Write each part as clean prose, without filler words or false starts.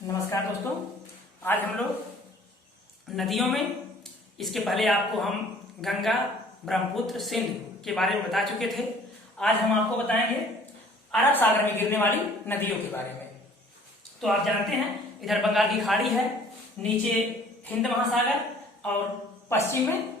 नमस्कार दोस्तों। आज हम लोग नदियों में, इसके पहले आपको हम गंगा, ब्रह्मपुत्र, सिंध के बारे में बता चुके थे। आज हम आपको बताएंगे अरब सागर में गिरने वाली नदियों के बारे में। तो आप जानते हैं इधर बंगाल की खाड़ी है, नीचे हिंद महासागर और पश्चिम में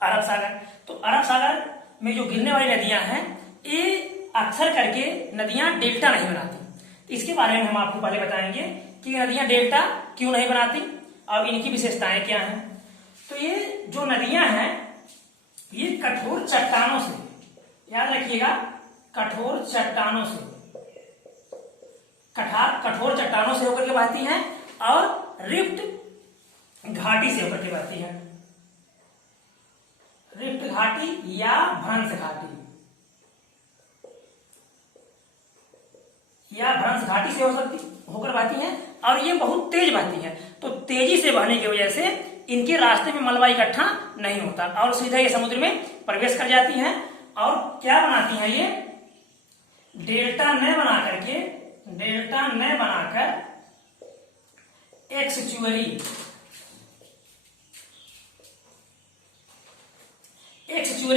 अरब सागर। तो अरब सागर में जो गिरने वाली नदियां हैं, ये अक्सर करके नदियां डेल्टा नहीं बनाती। इसके बारे में हम आपको पहले बताएंगे कि नदियां डेल्टा क्यों नहीं बनाती और इनकी विशेषताएं क्या हैं। तो ये जो नदियां हैं, ये कठोर चट्टानों से, याद रखिएगा, कठोर चट्टानों से, कठोर चट्टानों से होकर के बहती हैं और रिफ्ट घाटी से होकर के बहती हैं। रिफ्ट घाटी या भ्रंश घाटी से होकर बहती हैं और ये बहुत तेज बहती हैं। तो तेजी से बहने की वजह से इनके रास्ते में मलबा इकट्ठा नहीं होता और सीधे ये समुद्र में प्रवेश कर जाती हैं। और क्या बनाती हैं ये? डेल्टा न बनाकर एक्सचुअरी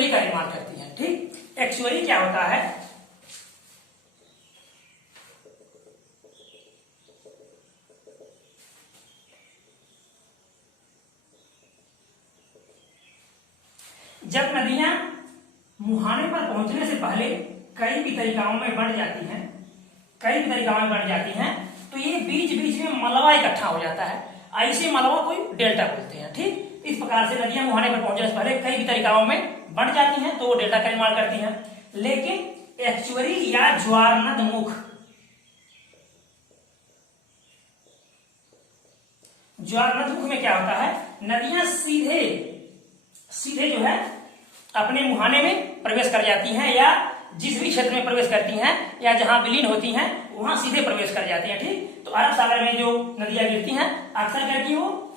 का निर्माण करती हैं। ठीक, एक्सचुअरी क्या होता है? जब नदियां मुहाने पर पहुंचने से पहले कई भी तरीकाओं में बढ़ जाती हैं, तो ये बीच बीच में मलबा इकट्ठा हो जाता है। ऐसे मलबा को डेल्टा बोलते हैं। ठीक, इस प्रकार से नदियां मुहाने पर पहुंचने से पहले कई भी तरीकाओं में बढ़ जाती हैं, तो वो डेल्टा का निर्माण करती हैं। लेकिन एक्चुअली या ज्वारनदमुख में क्या होता है? नदियां सीधे जो है अपने मुहाने में प्रवेश कर जाती हैं, या जिस भी क्षेत्र में प्रवेश करती हैं या जहां विलीन होती हैं वहां सीधे प्रवेश कर जाती हैं। ठीक, तो अरब सागर में जो नदियां गिरती हैं अक्सर करके वो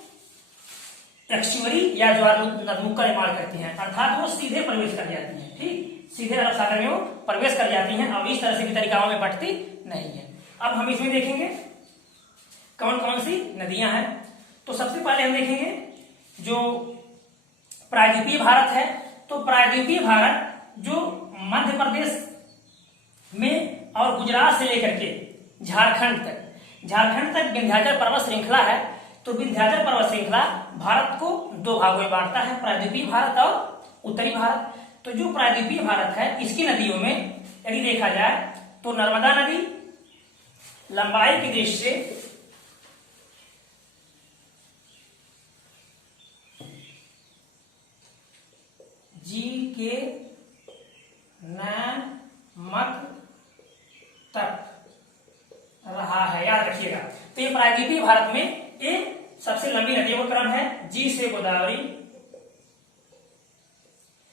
एक्चुअरी या ज्वारनदमुख का निर्माण करती हैं, अर्थात वो सीधे प्रवेश कर जाती हैं। ठीक, सीधे अरब सागर में वो प्रवेश कर जाती हैं और इस तरह से भी तरीकाओं में बढ़ती नहीं है। अब हम इसमें देखेंगे कौन कौन सी नदियां हैं। तो सबसे पहले हम देखेंगे जो प्रायद्वीपीय भारत है। तो प्रायद्वीपीय भारत जो मध्य प्रदेश में और गुजरात से लेकर के झारखंड तक विंध्याचल पर्वत श्रृंखला है। तो विंध्याचल पर्वत श्रृंखला भारत को दो भागों में बांटता है, प्रायद्वीपीय भारत और उत्तरी भारत। तो जो प्रायद्वीपीय भारत है, इसकी नदियों में यदि देखा जाए तो नर्मदा नदी लंबाई की दृष्टि से जी के नमक तट रहा है, याद रखिएगा। तो ये प्रायद्वीपीय भारत में ये सबसे लंबी नदियों का क्रम है। जी से गोदावरी,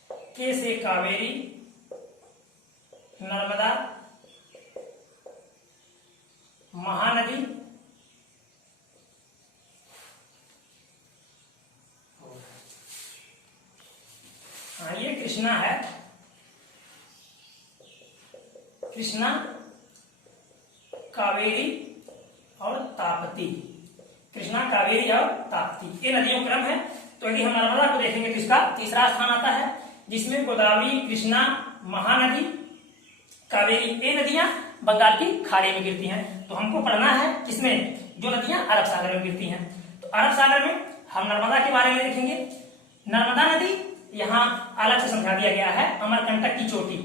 के से कावेरी, नर्मदा, महानदी, ये कृष्णा है, कृष्णा, कावेरी और ताप्ती। कृष्णा, कावेरी और ताप्ती ये नदियों क्रम है। तो यदि हम नर्मदा को देखेंगे तो इसका तीसरा स्थान आता है, जिसमें गोदावरी, कृष्णा, महानदी, कावेरी ये नदियां बंगाल की खाड़ी में गिरती हैं। तो हमको पढ़ना है किसमें? जो नदियां अरब सागर में गिरती हैं। तो अरब सागर में हम नर्मदा के बारे में देखेंगे। नर्मदा नदी यहाँ अलग से समझा दिया गया है, अमरकंटक की चोटी।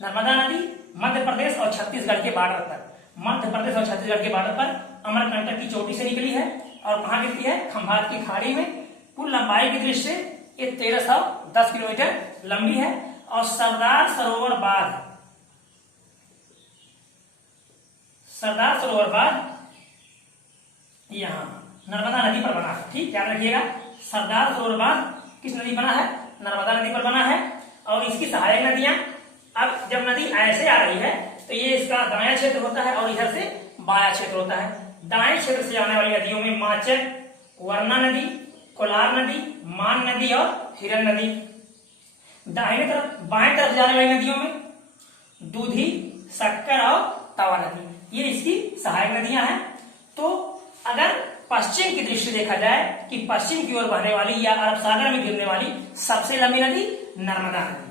नर्मदा नदी मध्य प्रदेश और छत्तीसगढ़ के बॉर्डर पर अमरकंटक की चोटी से निकली है और कहाँ गिरती है? खंभात की खाड़ी में। कुल लंबाई की दृष्टि से ये 1310 किलोमीटर लंबी है और सरदार सरोवर बांध यहाँ नर्मदा नदी पर बना है। ठीक, याद रखिएगा, सरदार सरोवर बांध किस नदी बना है? नर्मदा नदी पर बना है। और इसकी सहायक नदियां, अब जब नदी ऐसे आ रही है तो ये इसका दायां क्षेत्र होता है और इधर से बायां क्षेत्र होता है। दाएं क्षेत्र से आने वाली नदियों में माचल, वर्णा नदी, कोलार नदी, मान नदी और हिरन नदी। बाएं तरफ जाने वाली नदियों में दूधी, शक्कर और तवा नदी, ये इसकी सहायक नदियां हैं। तो पश्चिम की दृष्टि देखा जाए कि पश्चिम की ओर बहने वाली या अरब सागर में गिरने वाली सबसे लंबी नदी नर्मदा नदी।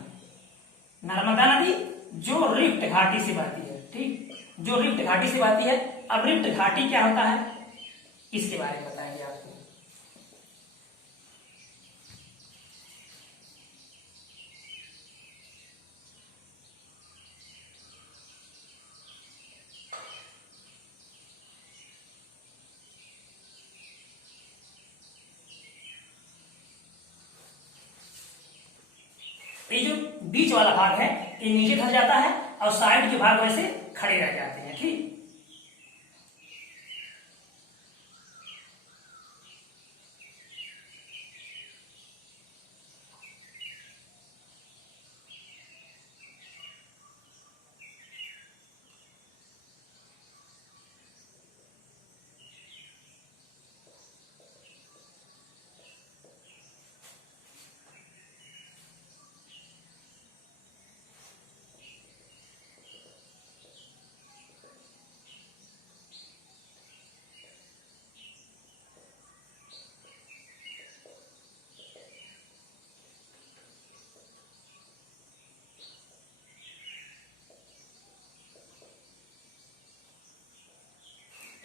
नर्मदा नदी जो रिफ्ट घाटी से बहती है, ठीक, जो रिफ्ट घाटी से बहती है। अब रिफ्ट घाटी क्या होता है इसके बारे में बताएंगे आपको। ये जो बीच वाला भाग है ये नीचे धस जाता है और साइड के भाग वैसे खड़े रह जाते हैं, ठीक।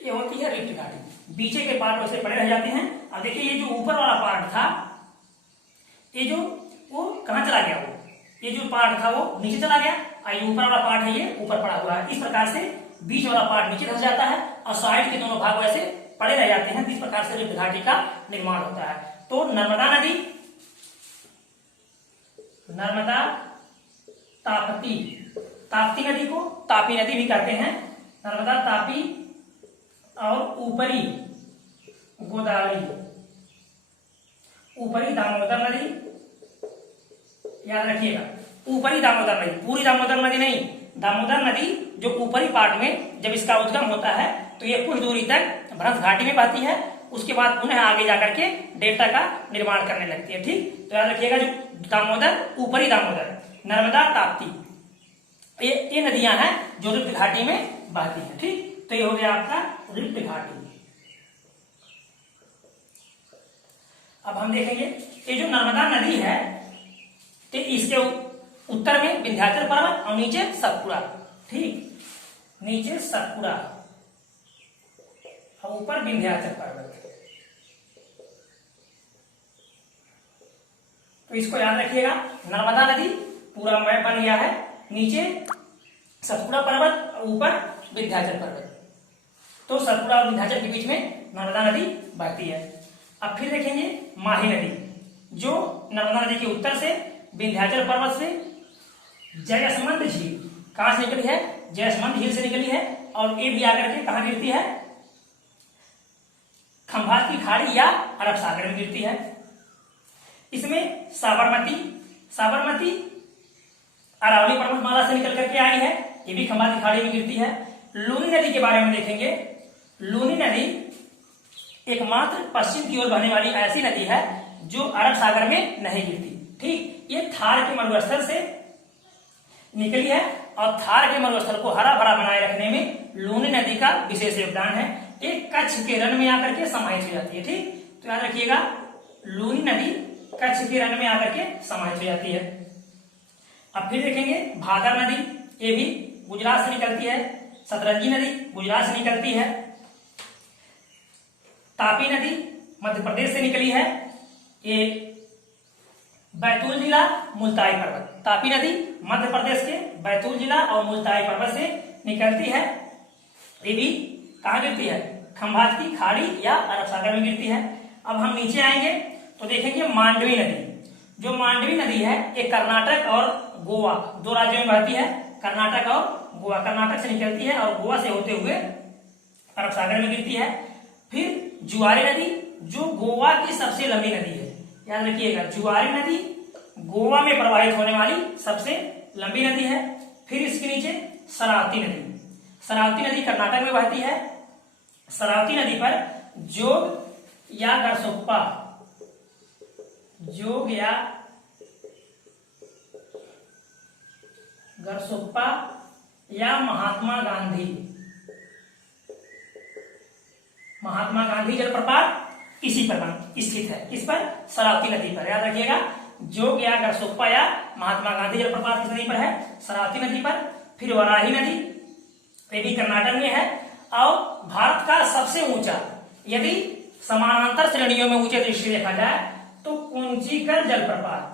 ये होती है रिफ्ट घाटी। बीचे के पार्ट वैसे पड़े रह जाते हैं। अब देखिए ये जो ऊपर वाला पार्ट था, ये जो वो कहाँ चला गया, वो ये जो पार्ट था वो नीचे चला गया और ये ऊपर वाला पार्ट है ये ऊपर पड़ा हुआ है। इस प्रकार से बीच वाला पार्ट नीचे धस जाता है और साइड के दोनों भाग वैसे पड़े रह जाते हैं। इस प्रकार से रिफ्ट घाटी का निर्माण होता है। तो नर्मदा नदी, नर्मदा, ताप्ती, ताप्ती नदी को तापी नदी भी कहते हैं। नर्मदा, तापी और ऊपरी गोदावरी, ऊपरी दामोदर नदी, याद रखिएगा ऊपरी दामोदर नदी, पूरी दामोदर नदी नहीं, दामोदर नदी जो ऊपरी पार्ट में जब इसका उद्गम होता है तो ये कुछ दूरी तक भ्रंश घाटी में बहती है, उसके बाद पुनः आगे जाकर के डेल्टा का निर्माण करने लगती है, ठीक। तो याद रखिएगा जो दामोदर, ऊपरी दामोदर, नर्मदा, ताप्ती, ये नदियां हैं जो रिफ्ट घाटी में बहती हैं, ठीक। तो ये हो गया आपका रिफ्ट घाटी। अब हम देखेंगे ये जो नर्मदा नदी है तो इसके उत्तर में विंध्याचल पर्वत और नीचे सतपुड़ा, ठीक, नीचे सतपुड़ा और ऊपर विंध्याचल पर्वत। तो इसको याद रखिएगा, नर्मदा नदी पूरा मैप बन गया है, नीचे सतपुड़ा पर्वत और ऊपर विंध्याचल पर्वत। तो सतपुड़ा और विंध्याचल के बीच में नर्मदा नदी बहती है। अब फिर देखेंगे माही नदी, जो नर्मदा नदी के उत्तर से विंध्याचल पर्वत से जयसमंद झील, कहां से निकली है, जयसमंद झील से निकली है और ये भी आकर के कहां गिरती है, खंभात की खाड़ी या अरब सागर में गिरती है। इसमें साबरमती, साबरमती अरावली पर्वतमाला से निकल करके आई है, ये भी खंभात की खाड़ी में गिरती है। लूनी नदी के बारे में देखेंगे। लूनी नदी एकमात्र पश्चिम की ओर बहने वाली ऐसी नदी है जो अरब सागर में नहीं गिरती, ठीक। ये थार के मरुस्थल से निकली है और थार के मरुस्थल को हरा भरा बनाए रखने में लूनी नदी का विशेष योगदान है। एक कच्छ के रण में आकर के समाहित हो जाती है, ठीक। तो याद रखिएगा लूनी नदी कच्छ के रण में आकर के समाहित हो जाती है। अब फिर देखेंगे भादर नदी, ये भी गुजरात से निकलती है। सतरंजी नदी गुजरात से निकलती है। तापी नदी मध्य प्रदेश से निकली है, ये बैतूल जिला मुल्ताई पर्वत। तापी नदी मध्य प्रदेश के बैतूल जिला और मुल्ताई पर्वत से निकलती है। ये भी कहाँ गिरती है, खंभात की खाड़ी या अरब सागर में गिरती है। अब हम नीचे आएंगे तो देखेंगे मांडवी नदी। जो मांडवी नदी है ये कर्नाटक और गोवा दो राज्यों में बहती है, कर्नाटक और गोवा। कर्नाटक से निकलती है और गोवा से होते हुए अरब सागर में गिरती है। फिर जुआरी नदी जो गोवा की सबसे लंबी नदी है, याद रखिएगा जुआरी नदी गोवा में प्रवाहित होने वाली सबसे लंबी नदी है। फिर इसके नीचे शरावती नदी, शरावती नदी कर्नाटक में बहती है। शरावती नदी पर जोग या गरसोप्पा, जोग या गरसोप्पा या महात्मा गांधी, महात्मा गांधी जलप्रपात इसी पर स्थित है। इस पर शरावती नदी पर, याद रखिएगा। जोग या गरसोप्पा या महात्मा गांधी जलप्रपात किस नदी पर है? शरावती नदी पर। फिर वराही नदी, ये भी कर्नाटक में है। और भारत का सबसे ऊंचा, यदि समानांतर श्रेणियों में ऊंचे दृश्य देखा जाए तो कुंचिकल जलप्रपात,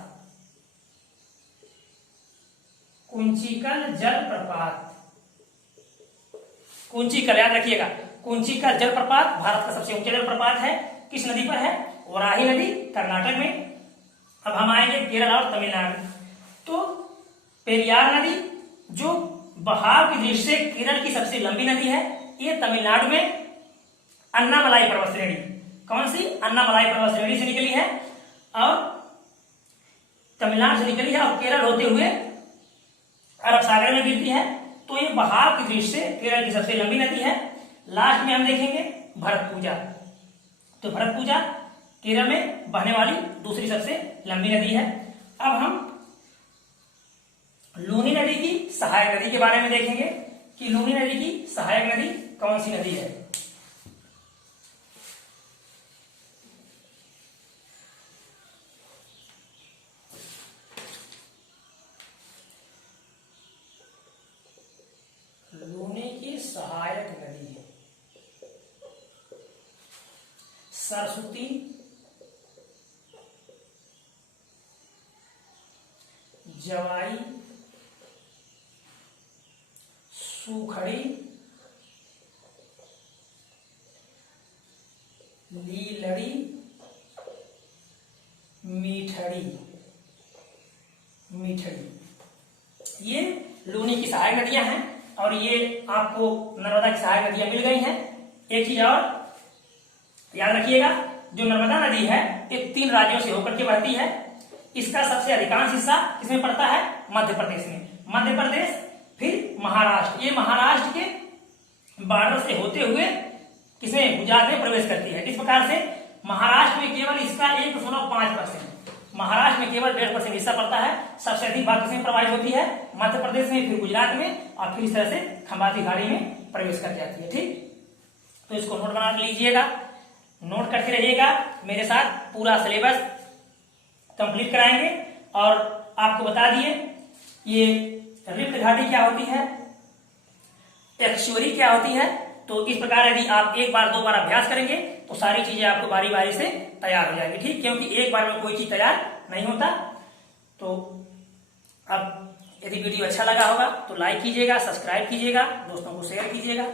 कुंचिकल जलप्रपात, कुंचिकल याद रखिएगा, कुंचिकल जलप्रपात भारत का सबसे ऊंचा जलप्रपात है। किस नदी पर है? वराही नदी, कर्नाटक में। अब हम आएंगे केरल और तमिलनाडु। तो पेरियार नदी जो बहाव की दृष्टि से केरल की सबसे लंबी नदी है, ये तमिलनाडु में अन्नामलाई पर्वत श्रेणी, कौन सी? अन्नामलाई पर्वत श्रेणी से निकली है और तमिलनाडु से निकली है और केरल होते हुए अरब सागर में गिरती है। तो ये बहाव की दृष्टि से केरल की सबसे लंबी नदी है। लास्ट में हम देखेंगे भरतपुजा। तो भरतपुजा केरल में बहने वाली दूसरी सबसे लंबी नदी है। अब हम लूनी नदी की सहायक नदी के बारे में देखेंगे कि लूनी नदी की सहायक नदी कौन सी नदी है। लूनी की सहायक नदी सरस्वती, जवाई, सूखड़ी, लीलड़ी, मीठड़ी, ये लूनी की सहायक नदियां हैं। और ये आपको नर्मदा की सहायक नदियां मिल गई हैं। एक चीज और याद रखिएगा, जो नर्मदा नदी है ये 3 राज्यों से होकर के बहती है। इसका सबसे अधिकांश हिस्सा किसमें पड़ता है? मध्य प्रदेश में। मध्य प्रदेश, फिर महाराष्ट्र, ये महाराष्ट्र के बॉर्डर से होते हुए किसमें? गुजरात में प्रवेश करती है। इस प्रकार से महाराष्ट्र में केवल इसका 1.5%, महाराष्ट्र में केवल 1.5% हिस्सा पड़ता है। सबसे अधिक भाग किसमें प्रवाहित होती है? मध्य प्रदेश में, फिर गुजरात में, और फिर इस तरह से खंबाती खाड़ी में प्रवेश कर जाती है। ठीक, तो इसको नोट बना लीजिएगा, नोट करते रहिएगा। मेरे साथ पूरा सिलेबस कंप्लीट कराएंगे। और आपको बता दिए ये रिफ्ट घाटी क्या होती है, एक्सुअरी क्या होती है। तो इस प्रकार यदि आप एक बार 2 बार अभ्यास करेंगे तो सारी चीजें आपको बारी बारी से तैयार हो जाएगी। ठीक, क्योंकि एक बार में कोई चीज तैयार नहीं होता। तो अब यदि वीडियो अच्छा लगा होगा तो लाइक कीजिएगा, सब्सक्राइब कीजिएगा, दोस्तों को शेयर कीजिएगा।